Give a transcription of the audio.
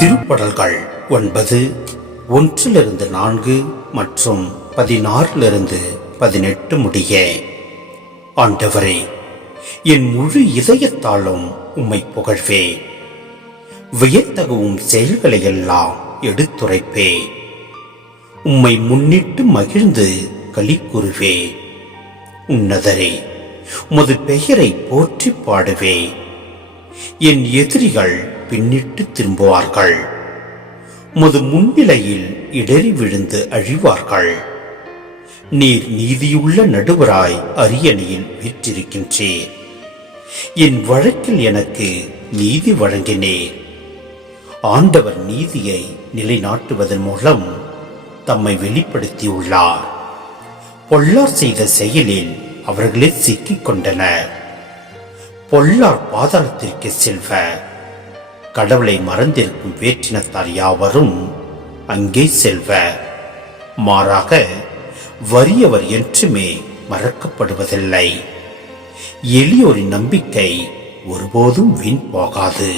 திருப்படல்கள் 9 1-4 மற்றும் 16-18 முடிய. ஆண்டவரே, என் முழு இதயத்தாலும் உம்மை புகழ்வே. வியத்தகவும் செயல்களை எல்லாம் எடுத்துரைப்பே. உம்மை முன்னிட்டு மகிழ்ந்து களி கூறுவே. உன்னதரே, உமது பெயரை போற்றி பாடுவே. என் எதிரிகள் பின்னிட்டு திரும்புவார்கள். உமது முன்னிலையில் இடறி விழுந்து அழிவார்கள். நீர் நீதியுள்ள நடுவராய் அரியணையில் வீற்றிருக்கின்றீர். என் வழக்கில் எனக்கு நீதி வழங்கினீர். ஆண்டவர் நீதியை நிலைநாட்டுவதன் மூலம் தம்மை வெளிப்படுத்தியுள்ளார். பொல்லார் செய்த செயலில் அவர்களே சிக்கிக் கொண்டனர். பொல்லார் பாதாளத்திற்கு செல்வர். கடவுளை மறந்திருக்கும் வேற்றினத்தார் யாவரும் அங்கே செல்வர். மாறாக வறியவர் என்றுமே மறக்கப்படுவதில்லை. எளியோரின் நம்பிக்கை ஒருபோதும் வீண் போகாது.